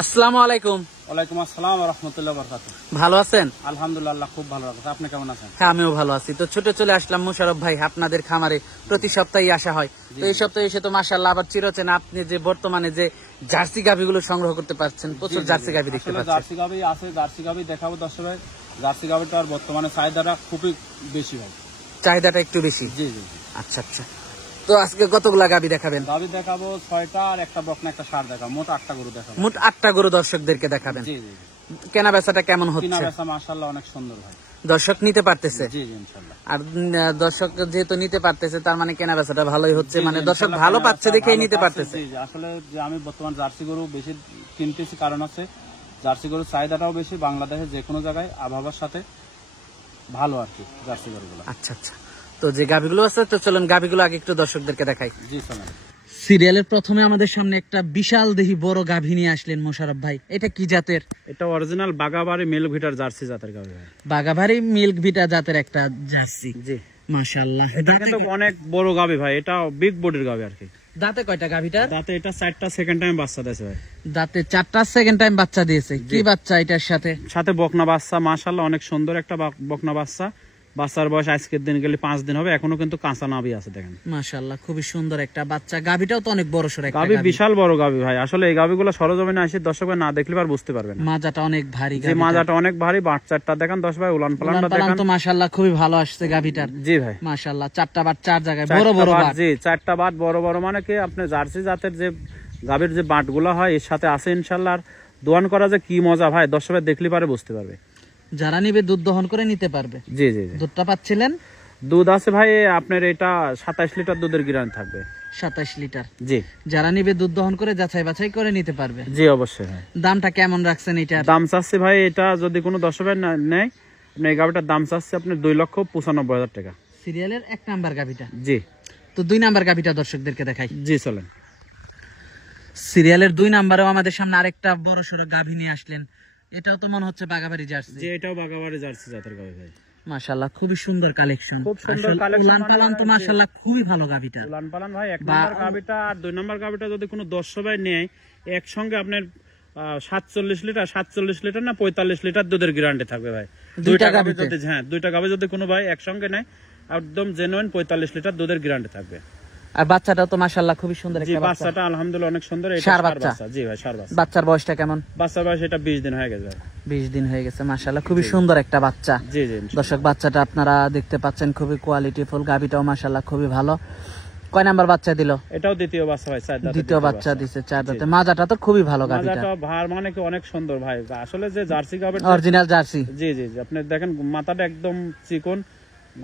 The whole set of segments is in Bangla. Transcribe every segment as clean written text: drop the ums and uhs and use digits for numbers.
আসসালামু আলাইকুম। ওয়ালাইকুম আসসালাম ওয়া রাহমাতুল্লাহি ওয়া বারাকাতুহু। ভালো আছেন? আলহামদুলিল্লাহ, খুব ভালো আছি। আপনি কেমন আছেন? হ্যাঁ, আমিও ভালো আছি। তো ছোট চলে আসলাম মোশাররফ ভাই, আপনাদের খামারে প্রতি সপ্তাহে আসা হয়। তো এই সপ্তাহে এসে তো মাশাআল্লাহ আবার চিরচেনা আপনি যে বর্তমানে যে জার্সি গাভীগুলো সংগ্রহ করতে পারছেন, প্রচুর জার্সি গাভী দেখতে পাচ্ছেন। জার্সি গাভী আছে, জার্সি গাভী দেখাবো দর্শক ভাই। জার্সি গাভীটার বর্তমানে চাহিদাটা খুবই বেশি ভাই। চাহিদাটা একটু বেশি? জি জি। আচ্ছা আচ্ছা। তো আজকে কতগুলা গাভী দেখাবেন? গাভী দেখাবো 6টা, আর একটা বকনা একটা ষাঁড় দেখাবো। মোট 8টা গরু দেখাবো। মোট 8টা গরু দর্শকদেরকে দেখাবেন। জি জি। কেনা বেচাটা কেমন হচ্ছে? কেনা বেচা মাশাআল্লাহ অনেক সুন্দর ভাই। দর্শক নিতে পারতেছে? জি জি ইনশাআল্লাহ। আর দর্শক যেহেতু নিতে পারতেছে, তার মানে কেনা বেচাটা ভালোই হচ্ছে, মানে দর্শক ভালো পাচ্ছে দেখেই নিতে পারতেছে। আসলে যে আমি বর্তমান জার্সি গরু বেশি কিনতেছি কারণ আছে জার্সি গরুর চাহিদাটাও বেশি বাংলাদেশের যে কোনো জায়গায়, আবহাওয়ার সাথে ভালো আর কি জার্সি গরুগুলো। আচ্ছা আচ্ছা। তো যে গাভীগুলো আছে, তো চলুন গাভীগুলো আগে একটু দর্শকদেরকে দেখাই। জি চলেন। সিরিয়ালের প্রথমে আমাদের সামনে একটা বিশাল দেহি বড় গাভী নিয়ে আসলেন মোশাররফ ভাই। এটা কি জাতের? এটা অরিজিনাল বাগাবাড়ি মিল্ক ভিটার জার্সি জাতের গাভী ভাই। বাগাবাড়ি মিল্ক ভিটা জাতের একটা জার্সি। জি মাশাআল্লাহ। এটা কিন্তু অনেক বড় গাভী ভাই, এটা বিগ বডির গাভী আর কি। দাঁতে কয়টা গাভীটার? দাঁতে এটা 4টা সেকেন্ড টাইম বাচ্চা দিয়েছে ভাই। দাঁতে 4টা সেকেন্ড টাইম বাচ্চা দিয়েছে। কি বাচ্চা এটার সাথে? সাথে বকনা বাচ্চা, মাশাআল্লাহ অনেক সুন্দর একটা বকনা বাচ্চা। বাচ্চার বয়স আজকের দিন গেলে 5 দিন হবে, এখনো কিন্তু কাঁচা নাভি আছে দেখেন। মাশাআল্লাহ খুবই সুন্দর একটা বাচ্চা। গাভীটাও তো অনেক বড় সরো একটা গাভী, বিশাল বড় গাভী ভাই। আসলে এই গাভীগুলো সরজমিনে আসে দর্শক ভাই না দেখলে আর বুঝতে পারবে না। মাজাটা অনেক ভারী। যে মাজাটা অনেক ভারী, বাচ্চাটা দেখেন দর্শক ভাই, উলান পালানটা দেখেন তো মাশাআল্লাহ খুবই ভালো আসছে গাভীটার। জি ভাই মাশাআল্লাহ 4টা বাট 4 জায়গায় বড় বড় বাট। জি 4টা বাট বড় বড়, মানে কি আপনি জার্সি জাতের যে গাভীর যে বাটগুলো হয় এর সাথে আছে ইনশাআল্লাহ। আর দোয়ান করা যে কি মজা ভাই, দর্শক ভাই দেখলে পারে বুঝতে পারবে। যারা নিবে দুধ দহন করে নিতে পারবে। জি জি। দুধটা পাচ্ছিলেন? দুধ আছে ভাই আপনার, এটা 27 লিটার দুধের গ্যারান্টি থাকবে। 27 লিটার? জি। যারা নিবে দুধ দহন করে যাচাই বাছাই করে নিতে পারবে। জি অবশ্যই ভাই। দামটা কেমন রাখছেন এটার? দাম চাচ্ছি ভাই, এটা যদি কোনো দর্শক ভাই নেয়, আপনি এই গাভীটার দাম চাচ্ছি আপনার 2,95,000 টাকা। সিরিয়ালের 1 নাম্বার গাভীটা? জি। তো 2 নাম্বার গাভীটা দর্শকদেরকে দেখাই। জি চলেন। সিরিয়ালের 2 নাম্বারেও আমাদের সামনে আরেকটা বড় সরো গাভী নিয়ে আসলেন। এটাও তো মনে হচ্ছে বাগাবাড়ি জার্সি। জি এটাও বাগাবাড়ি জার্সি জাতের গাভী ভাই। মাশাআল্লাহ খুবই সুন্দর কালেকশন। খুব সুন্দর কালেকশন। উলান পালান তো মাশাআল্লাহ খুবই ভালো গাভীটা। উলান পালান ভাই। 1 নাম্বার গাভীটা আর 2 নাম্বার গাভীটা যদি কোনো দর্শক ভাই নেয়, একসঙ্গে আপনার 47 লিটার 47 লিটার না 45 লিটার দুধের গ্যারান্টি থাকবে ভাই। দুইটা গাভী যদি, হ্যাঁ দুইটা গাভী যদি কোনো ভাই একসঙ্গে নেয়, একদম জেনুইন 45 লিটার দুধের গ্যারান্টি থাকবে। আর বাচ্চাটাও তো মাশাআল্লাহ খুবই সুন্দর একটা বাচ্চা। বাচ্চাটা আলহামদুলিল্লাহ অনেক সুন্দর। এটা ষাঁড় বাচ্চা। জি ভাই ষাঁড় বাচ্চা। বাচ্চার বয়সটা কেমন? বাচ্চার বয়স এটা 20 দিন হয়ে গেছে। 20 দিন হয়ে গেছে। মাশাআল্লাহ খুবই সুন্দর একটা বাচ্চা। জি জি। দর্শক বাচ্চাটা আপনারা দেখতে পাচ্ছেন, খুবই কোয়ালিটিফুল। গাভীটাও মাশাআল্লাহ খুবই ভালো। কয় নাম্বার বাচ্চা দিল? এটাও দ্বিতীয় বাচ্চা ভাই। 4 দাঁতে দ্বিতীয় বাচ্চা দিছে 4 দাঁতে। মাজাটা তো খুবই ভালো গাভীটা। মাজাটা ভার মানে কি অনেক সুন্দর ভাই। আসলে যে জার্সি গাভীর অরিজিনাল জার্সি। জি জি জি। আপনি দেখেন মাথাটা একদম চিকন,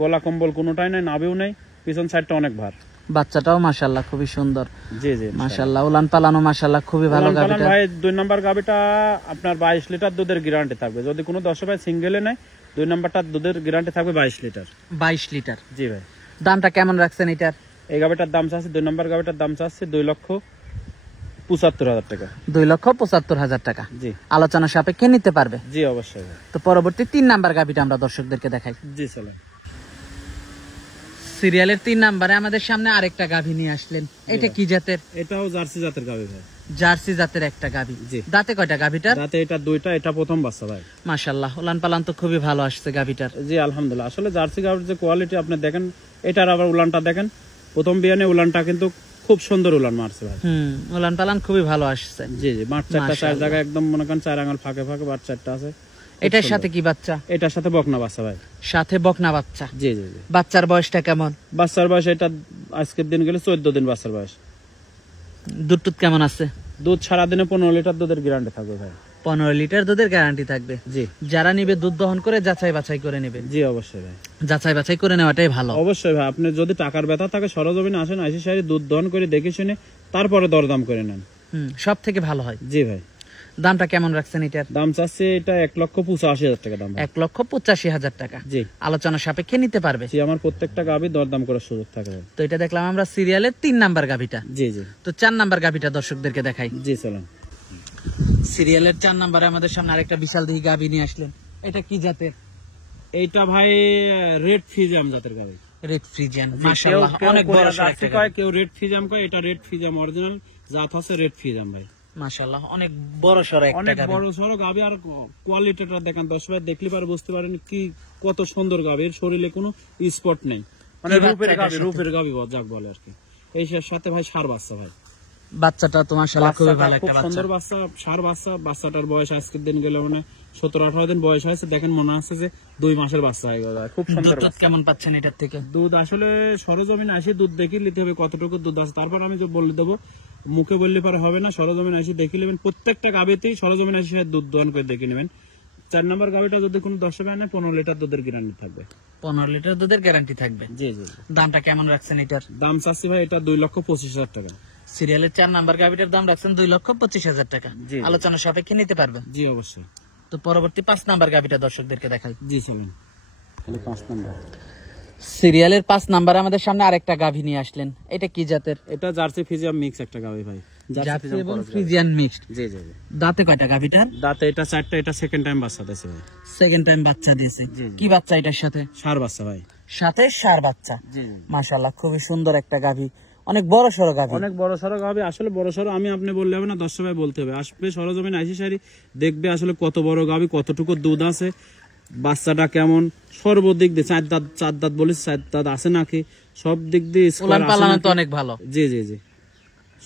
গলা কম্বল কোনোটাই নাই, নাভিও নাই, পিছন সাইডটা অনেক ভার। বাচ্চাটাও মাশাআল্লাহ খুবই সুন্দর। জি জি মাশাআল্লাহ। উলান পালানো মাশাআল্লাহ খুবই ভালো গাভীটা ভাই। 2 নাম্বার গাভীটা আপনার 22 লিটার দুধের গ্যারান্টি থাকবে। যদি কোনো দর্শক ভাই সিঙ্গেলে নেয়, 2 নাম্বারটা দুধের গ্যারান্টি থাকবে 22 লিটার। 22 লিটার? জি ভাই। দামটা কেমন রাখছেন এটার? এই গাভীটার দাম চাচ্ছি, 2 নাম্বার গাভীটার দাম চাচ্ছি 2,75,000 টাকা। 2,75,000 টাকা? জি। আলোচনা সাপেক্ষে নিতে পারবে? জি অবশ্যই। তো পরবর্তী 3 নাম্বার গাভীটা আমরা দর্শকদেরকে দেখাই। জি চলেন। সিরিয়ালের 3 নাম্বারে আমাদের সামনে আরেকটা গাভী নিয়ে আসলেন। এটা কি জাতের? এটাও জার্সি জাতের গাভী ভাই। জার্সি জাতের একটা গাভী। জি। দাঁতে কয়টা গাভীটার? দাঁতে এটা 2টা, এটা প্রথম বাচ্চা ভাই। মাশাআল্লাহ উলান পালান তো খুবই ভালো আসছে গাভীটার। জি আলহামদুলিল্লাহ। আসলে জার্সি গাভীর যে কোয়ালিটি আপনি দেখেন, এটার আবার উলানটা দেখেন, প্রথম বিয়ানে উলানটা কিন্তু খুব সুন্দর উলান মারছে ভাই। উলান পালান খুবই ভালো আসছে। জি জি। বাচ্চাটা 4 জায়গায় একদম মনে করেন 4 আঙ্গুল ফাঁকে ফাঁকে বাচ্চাটা আছে। এটার সাথে কি বাচ্চা? এটার সাথে বকনা বাচ্চা ভাই। সাথে বকনা বাচ্চা? জি জি জি। বাচ্চার বয়সটা কেমন? বাচ্চার বয়স এটা আজকের দিন গেলে 14 দিন বাচ্চার বয়স। দুধ টুধ কেমন আছে? দুধ সারা দিনে 15 লিটার দুধের গ্যারান্টি থাকবে ভাই। 15 লিটার দুধের গ্যারান্টি থাকবে? জি। যারা নিবে দুধ দহন করে যাচাই বাছাই করে নেবে? জি অবশ্যই ভাই। যাচাই বাছাই করে নেওয়াটাই ভালো। অবশ্যই ভাই। আপনি যদি টাকার ব্যথা থাকে সরজমিনে আসেন, আইসি সারি দুধ দহন করে দেখে শুনে তারপরে দরদাম করে নেন। সব থেকে ভালো হয়। জি ভাই। দামটা কেমন রাখছেন এটার? দাম চাচ্ছে এটা 1,85,000 টাকা দাম। 1,85,000 টাকা? জি। আলোচনা সাপেক্ষে নিতে পারবে? জি। আমার প্রত্যেকটা গাভী দরদাম করার সুযোগ থাকে। তো এটা দেখলাম আমরা সিরিয়ালের 3 নাম্বার গাভীটা। জি জি। তো 4 নাম্বার গাভীটা দর্শকদেরকে দেখাই। জি চলেন। সিরিয়ালের 4 নাম্বারে আমাদের সামনে আরেকটা বিশাল দেহি গাভী নিয়ে আসলেন। এটা কি জাতের? এইটা ভাই রেড ফিজিয়াম জাতের গাভী। Red Friesian. মাশাআল্লাহ অনেক বড় সাইজ। কেউ রেড ফিজিয়াম কয়, এটা রেড ফিজিয়াম অরিজিনাল জাত আছে রেড ফিজিয়াম ভাই। মাশাআল্লাহ অনেক বড় সড় একটা অনেক গাভী। বড় সড়ো গাভী, আর কোয়ালিটিটা দেখেন দর্শক ভাই দেখলে পারে বুঝতে পারেন কি কত সুন্দর গাভী, এর শরীরে কোনো স্পট নেই, মানে কি বাচ্চা রূপের এটার গাভী, সাথে? রূপের গাভী যাক বলে আর কি। এই সাথে ভাই ষাঁড় বাচ্চা ভাই, বাচ্চাটা তো মাশাআল্লাহ খুবই ভালো খুব একটা বাচ্চা। সুন্দর বাচ্চা, ষাঁড় বাচ্চা। বাচ্চাটার বয়স আজকের দিন গেলে মানে 17-18 দিন বয়স হয়েছে, দেখেন মনে হচ্ছে যে 2 মাসের বাচ্চা হয়ে গেল। খুব সুন্দর দুধ বাচ্চা। কেমন পাচ্ছেন এটার থেকে? দুধ আসলে সরজমিন আসে দুধ দেখে নিতে হবে কতটুকু দুধ আছে, তারপর আমি যে বলে দেবো, মুখে বললে পারে হবে না, সরজমিন আসে দেখে নেবেন। প্রত্যেকটা গাভীতেই সরজমিন আসে দুধ দোয়ান করে দেখে নেবেন। 4 নম্বর গাভীটা যদি কোনো দর্শক আনে 15 লিটার দুধের গ্যারান্টি থাকবে। 15 লিটার দুধের গ্যারান্টি থাকবে। জি জি। দামটা কেমন রাখছেন এটার? দাম চাচ্ছি ভাই এটা 2,25,000 টাকা। সিরিয়ালের 4 নাম্বার গাভীটার দাম রাখছেন 2,25,000 টাকা। জি। আলোচনা সাপেক্ষে নিতে পারবেন। জি অবশ্যই। তো পরবর্তী 5 নাম্বার গাভীটা দর্শকদেরকে দেখাই। জি চলুন, খালি 5 নম্বর। সিরিয়ালের 5 নাম্বারে আমাদের সামনে আরেকটা গাভী নিয়ে আসলেন, এটা কি জাতের? এটা জার্সি ফিজিয়াম মিক্স একটা গাভী ভাই, জার্সি এবং ফ্রিজিয়ান মিক্সড। জি জি জি। দাঁতে কয়টা গাভীটার? দাঁতে এটা 4টা, এটা সেকেন্ড টাইম বাচ্চা দিয়েছে ভাই। সেকেন্ড টাইম বাচ্চা দিয়েছে। জি। কি বাচ্চা এটার সাথে? ষাঁড় বাচ্চা ভাই। সাথে ষাঁড় বাচ্চা। জি। মাশাআল্লাহ খুবই সুন্দর একটা গাভী, অনেক বড় সড়ো গাভী। অনেক বড় সড়ো গাভী, আসলে বড় সড়ো আমি আপনি বললে হবে না, দর্শক ভাই বলতে হবে। আসবে সরজমিন আইসি সারি দেখবে আসলে কত বড় গাভী, কতটুকু দুধ আছে, বাচ্চাটা কেমন, সর্বদিক দিয়ে 4 দাঁত বলিস, 4 দাঁত আছে নাকি, সব দিক দিয়ে উলান পালানো তো অনেক ভালো। জি জি জি,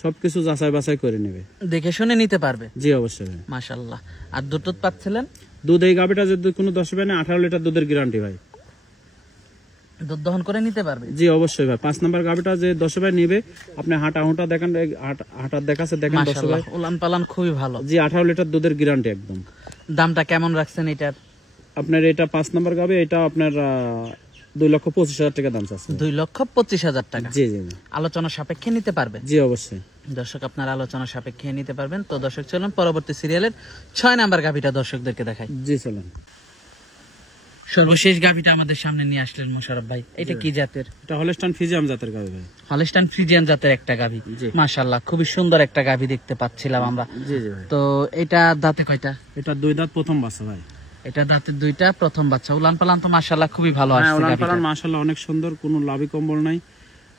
সবকিছু যাচাই বাছাই করে নেবে, দেখে শুনে নিতে পারবে। জি অবশ্যই ভাই। মাশাআল্লাহ। আর দুধ পাচ্ছিলেন? দুধ এই গাভীটা যদি কোনো দর্শক ভাই 18 লিটার দুধের গ্যারান্টি ভাই। দুধ দহন করে নিতে পারবে। জি অবশ্যই ভাই। 5 নম্বর গাভীটা যে দর্শক ভাই নিবে, আপনি হাঁটা দেখেন, হাঁটা দেখাচ্ছে দেখেন দর্শক ভাই, মাশাআল্লাহ উলান পালান খুবই ভালো। জি 18 লিটার দুধের গ্যারান্টি একদম। দামটা কেমন রাখছেন এটার? আপনার এটা 5 নম্বর গাভী, এটা আপনার 2,25,000 টাকা দাম চাচ্ছে। 2,25,000 টাকা। জি জি জি। আলোচনা সাপেক্ষে নিতে পারবে। জি অবশ্যই। দর্শক আপনারা আলোচনা সাপেক্ষে নিতে পারবেন। তো দর্শক চলুন পরবর্তী সিরিয়ালের 6 নাম্বার গাভীটা দর্শকদেরকে দেখাই। জি চলেন। সর্বশেষ গাভীটা আমাদের সামনে নিয়ে আসলেন মোশাররফ ভাই, এটা কি জাতের? এটা হলস্টাইন ফিজিয়াম জাতের গাভী ভাই। হলস্টাইন ফ্রিজিয়ান জাতের একটা গাভী। জি। মাশাআল্লাহ খুবই সুন্দর একটা গাভী দেখতে পাচ্ছিলাম আমরা। জি জি ভাই। তো এটা দাঁতে কয়টা? এটা 2 দাঁত প্রথম বাচ্চা ভাই। এটা দাঁতের 2টা, প্রথম বাচ্চা। উলান পালান তো মাশাআল্লাহ খুবই ভালো হ্যাঁ, আসছে উলান গাভীটা। পালান মাশাআল্লাহ অনেক সুন্দর, কোনো লাভি কম্বল নাই,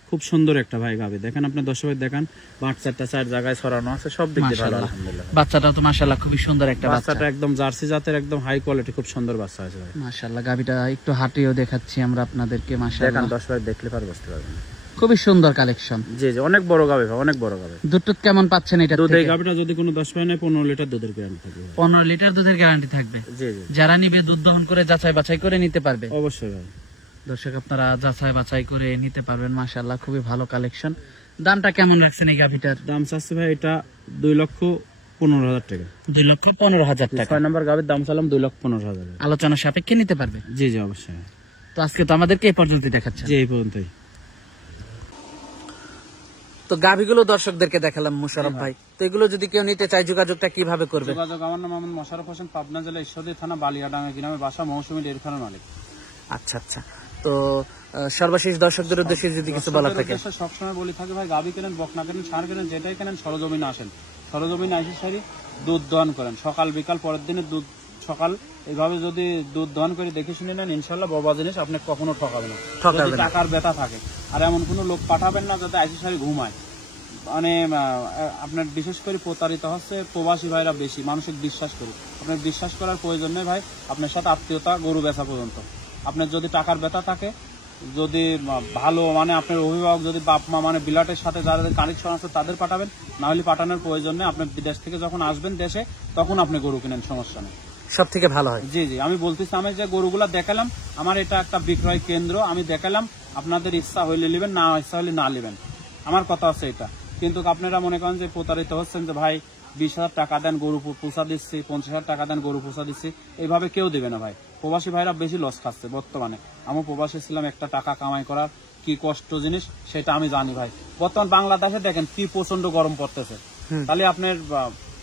খুব সুন্দর একটা ভাই গাভী। দেখেন আপনি দর্শক ভাই দেখেন, বাচ্চাটা 4 জায়গায় ছড়ানো আছে, সব দিক দিয়ে ভালো মাশাআল্লাহ। আলহামদুলিল্লাহ। বাচ্চাটাও তো মাশাআল্লাহ খুবই সুন্দর একটা বাচ্চা। বাচ্চাটা একদম জার্সি জাতের, একদম হাই কোয়ালিটি, খুব সুন্দর বাচ্চা আছে ভাই। মাশাআল্লাহ গাভীটা একটু হাঁটিয়েও দেখাচ্ছি আমরা আপনাদেরকে। দেখেন মাশাআল্লাহ দর্শক ভাই দেখলে পার বুঝতে পারবেন। খুবই সুন্দর কালেকশন। জি জি, অনেক বড় গাভী ভাই, অনেক বড় গাভী। দুধ কেমন পাচ্ছেন এটা দুধ এই থেকে? গাভীটা যদি কোনো 10 পায় না 15 লিটার দুধের গ্যারান্টি থাকবে ভাই। 15 লিটার দুধের গ্যারান্টি থাকবে। জি জি যারা নিবে দুধ দহন করে যাচাই বাছাই করে নিতে পারবে। অবশ্যই ভাই। দর্শক আপনারা যাচাই বাছাই করে নিতে পারবেন। মাশাআল্লাহ খুবই ভালো কালেকশন। দামটা কেমন রাখছেন এই গাভীটার? দাম চাচ্ছে ভাই এটা 2,15,000 টাকা। 2,15,000 টাকা। 6 নম্বর গাভীর দাম চালাম 2,15,000। আলোচনা সাপেক্ষে নিতে পারবে। জি জি অবশ্যই। তো আজকে তো আমাদেরকে এই পর্যন্ত দেখাচ্ছেন। জি এই পর্যন্তই। তো গাভীগুলো দর্শকদেরকে দেখালাম মোশাররফ ভাই। তো এগুলো যদি কেউ নিতে চায় যোগাযোগটা কিভাবে করবে? যোগাযোগ, আমার নাম মোহাম্মদ মোশাররফ হোসেন, পাবনা জেলা ঈশ্বরদী থানা বালিয়াডাঙ্গা গ্রামে বাসা, মৌসুমী ডেয়ারি ফার্মের মালিক। আচ্ছা আচ্ছা। তো সর্বশেষ দর্শকদের উদ্দেশ্যে যদি কিছু বলা থাকে? সবসময় বলি থাকে ভাই, গাভী কেনেন, বকনা কেনেন, ষাঁড় কেনেন, যেটাই কেনেন সরজমিনে আসেন। সরজমিনে আসি সারি দুধ দহন করেন, সকাল বিকাল পরের দিনে দুধ সকাল এইভাবে যদি দুধ দহন করে দেখে শুনে নেন, ইনশাল্লাহ বাবা জিনিস আপনি কখনো ঠকাবে না। যদি টাকার ব্যথা থাকে, আর এমন কোনো লোক পাঠাবেন না যাতে আইসি সারি ঘুমায়। মানে আপনার বিশেষ করে প্রতারিত হচ্ছে প্রবাসী ভাইরা বেশি, মানসিক বিশ্বাস করি। আপনার বিশ্বাস করার প্রয়োজন নেই ভাই, আপনার সাথে আত্মীয়তা গরু বেচা পর্যন্ত। আপনার যদি টাকার ব্যথা থাকে, যদি ভালো মানে আপনার অভিভাবক যদি বাপ মা মানে বিলাটের সাথে যাদের কানেকশন আছে তাদের পাঠাবেন, না হলে পাঠানোর প্রয়োজন নেই। আপনি বিদেশ থেকে যখন আসবেন দেশে, তখন আপনি গরু কিনেন, সমস্যা নেই, সব থেকে ভালো হয়। জি জি, আমি বলতেছি, আমি যে গরুগুলা দেখালাম, আমার এটা একটা বিক্রয় কেন্দ্র, আমি দেখালাম, আপনাদের ইচ্ছা হইলে নেবেন, না ইচ্ছা হলে না নেবেন, আমার কথা হচ্ছে এটা। কিন্তু আপনারা মনে করেন যে প্রতারিত হচ্ছেন যে ভাই 20,000 টাকা দেন গরু পোষা দিচ্ছি, 50,000 টাকা দেন গরু পোষা দিচ্ছি, এইভাবে কেউ দেবে না ভাই। প্রবাসী ভাইরা বেশি লস খাচ্ছে বর্তমানে। আমি প্রবাসী ছিলাম, একটা টাকা কামাই করার কি কষ্ট জিনিস সেটা আমি জানি ভাই। বর্তমান বাংলাদেশে দেখেন কি প্রচন্ড গরম পড়তেছে, তাহলে আপনার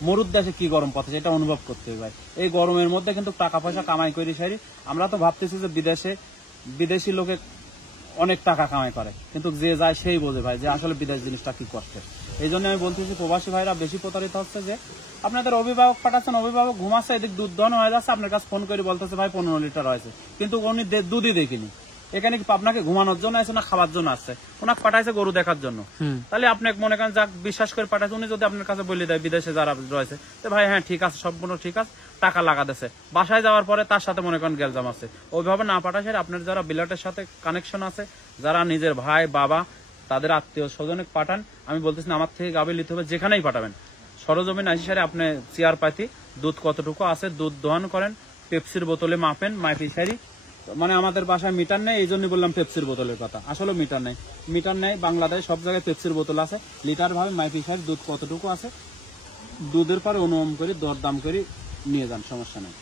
মরুর দেশে কি গরম পড়তেছে এটা অনুভব করতে হবে ভাই। এই গরমের মধ্যে কিন্তু টাকা পয়সা কামাই করি সারি। আমরা তো ভাবতেছি যে বিদেশি লোকে অনেক টাকা কামাই করে, কিন্তু যে যায় সেই বোঝে ভাই যে আসলে বিদেশ জিনিসটা কি করতে। এই জন্য আমি বলতেছি প্রবাসী ভাইরা বেশি প্রতারিত হচ্ছে যে আপনাদের অভিভাবক পাঠাচ্ছেন, অভিভাবক ঘুমাচ্ছে, এদিক দুধ দহন হয়ে যাচ্ছে, আপনার কাছে ফোন করে বলতেছে ভাই 15 লিটার হয়েছে, কিন্তু উনি দুধই দেখিনি। এখানে কি আপনাকে ঘুমানোর জন্য আছে না খাবার জন্য আছে, ওনাকে পাঠাইছে গরু দেখার জন্য। তাহলে আপনি মনে করেন যাক বিশ্বাস করে পাঠাইছে, উনি যদি আপনার কাছে বলে দেয় বিদেশে যারা রয়েছে, তো ভাই হ্যাঁ ঠিক আছে সম্পূর্ণ ঠিক আছে, টাকা লাগাতেছে, বাসায় যাওয়ার পরে তার সাথে মনে করেন গেলজাম আছে, ওইভাবে না পাঠাইছে আপনার যারা বিলাটের সাথে কানেকশন আছে, যারা নিজের ভাই বাবা তাদের আত্মীয় স্বজনে পাঠান, আমি বলতেছি না আমার থেকে গাভী নিতে হবে, যেখানেই পাঠাবেন সরজমিন আসি সারে আপনি চেয়ার পাতি দুধ কতটুকু আছে দুধ দোহন করেন, পেপসির বোতলে মাপেন, মাইপি সারি, মানে আমাদের বাসায় মিটার নেই এই জন্য বললাম পেপসির বোতলের কথা, আসলে মিটার নেই বাংলাদেশ সব জায়গায় পেপসির বোতল আছে, লিটার ভাবে মাইপি সারি দুধ কতটুকু আছে, দুধের পরে অনুমান করে দরদাম করে নিয়ে যান, সমস্যা নেই,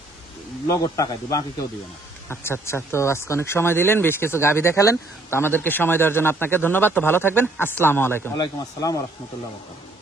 লগদ টাকা দিই, বাকি কেউ দিবে না। আচ্ছা আচ্ছা, তো আজকে অনেক সময় দিলেন, বেশ কিছু গাভী দেখালেন, তো আমাদেরকে সময় দেওয়ার জন্য আপনাকে ধন্যবাদ। তো ভালো থাকবেন, আসসালামু আলাইকুম। ওয়ালাইকুম আসসালাম ওয়া রাহমাতুল্লাহি ওয়া বারাকাতুহু।